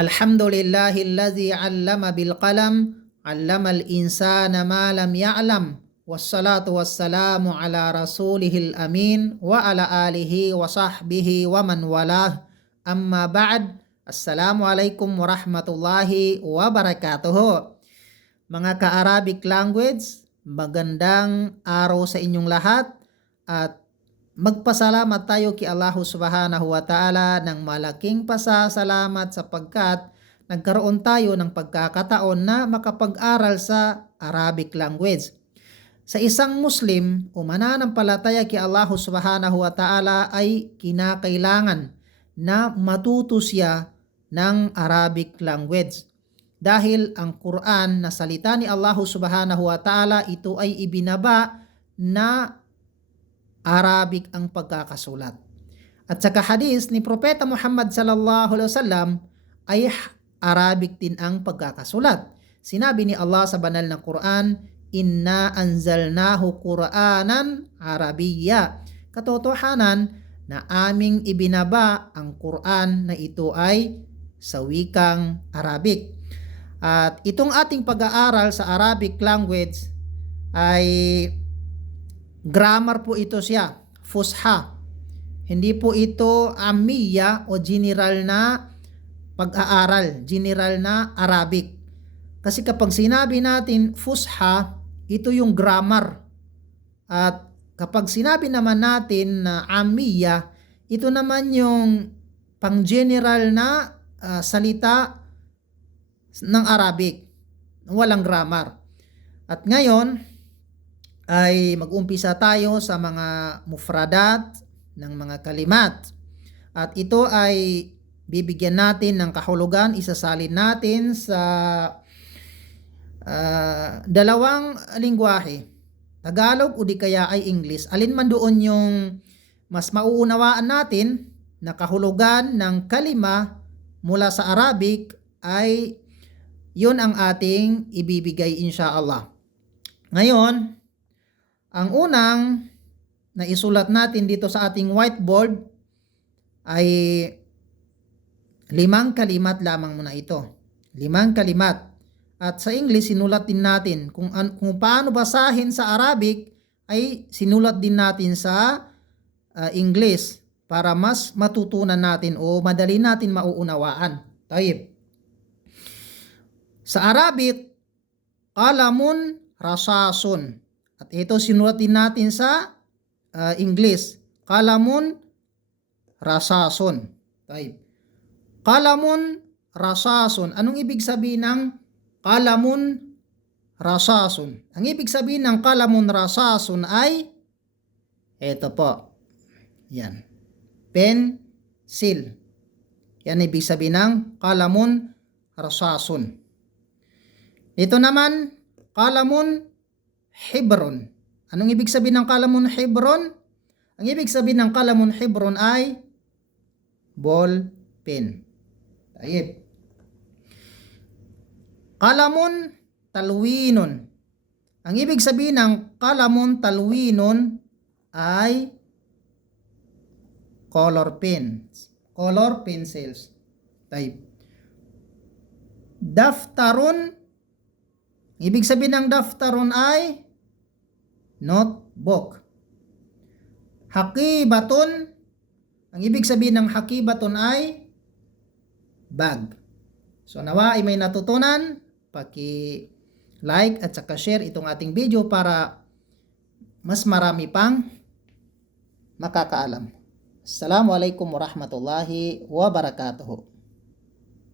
Alhamdulillahillazi 'allama bil qalam, 'allamal insana ma lam ya'lam. Wassalatu wassalamu ala rasulihil amin wa ala alihi wa sahbihi wa man walah. Amma ba'd. Assalamualaikum warahmatullahi wabarakatuh. Mga ka-Arabic language, magandang araw sa inyong lahat at magpasalamat tayo kay Allah Subhanahu wa Ta'ala ng malaking pasasalamat sapagkat nagkaroon tayo ng pagkakataon na makapag-aral sa Arabic language. Sa isang Muslim o mananampalataya kay Allah Subhanahu wa Ta'ala ay kinakailangan na matuto siya ng Arabic language. Dahil ang Quran na salita ni Allah Subhanahu wa Ta'ala, ito ay ibinaba na Arabic ang pagkakasulat. At sa hadis ni Propeta Muhammad sallallahu alaihi wasallam ay Arabic din ang pagkakasulat. Sinabi ni Allah sa banal na Quran, "Inna anzalnahu Qur'anan Arabiyya." Katotohanan na aming ibinaba ang Quran na ito ay sa wikang Arabic. At itong ating pag-aaral sa Arabic language ay grammar po ito siya, fusha. Hindi po ito amiya o general na pag-aaral, general na Arabic. Kasi kapag sinabi natin fusha, ito yung grammar. At kapag sinabi naman natin na amiya, ito naman yung pang-general na salita ng Arabic, walang grammar. At ngayon ay mag-umpisa tayo sa mga mufradat ng mga kalimat. At ito ay bibigyan natin ng kahulugan, isasalin natin sa dalawang lingwahe, Tagalog o di kaya ay English. Alin man doon yung mas mauunawaan natin na kahulugan ng kalima mula sa Arabic ay yun ang ating ibibigay insyaallah. Ngayon, ang unang na isulat natin dito sa ating whiteboard ay 5 kalimat lamang muna ito. 5 kalimat. At sa English, sinulat din natin. Kung paano basahin sa Arabic, ay sinulat din natin sa English para mas matutunan natin o madali natin mauunawaan. Taib. Sa Arabic, qalamun rasasun. At ito sinulat din natin sa English. Qalamun rasasun. Taib. Qalamun rasasun. Anong ibig sabihin ng qalamun rasasun? Ang ibig sabihin ng qalamun rasasun ay ito po. Yan. Pencil. Yan ibig sabihin ng qalamun rasasun. Ito naman, qalamun hibron. Anong ibig sabihin ng qalamun hibron? Ang ibig sabihin ng qalamun hibron ay ball pen. Taib. Qalamun talwinun. Ang ibig sabihin ng qalamun talwinun ay color pens. Color pencils. Taib. Daftarun. Ang ibig sabihin ng daftarun ay notebook. Hakibatun. Ang ibig sabihin ng hakibatun ay bag. So nawa ay may natutunan, paki-like at saka share itong ating video para mas marami pang makakaalam. Assalamualaikum warahmatullahi wabarakatuh.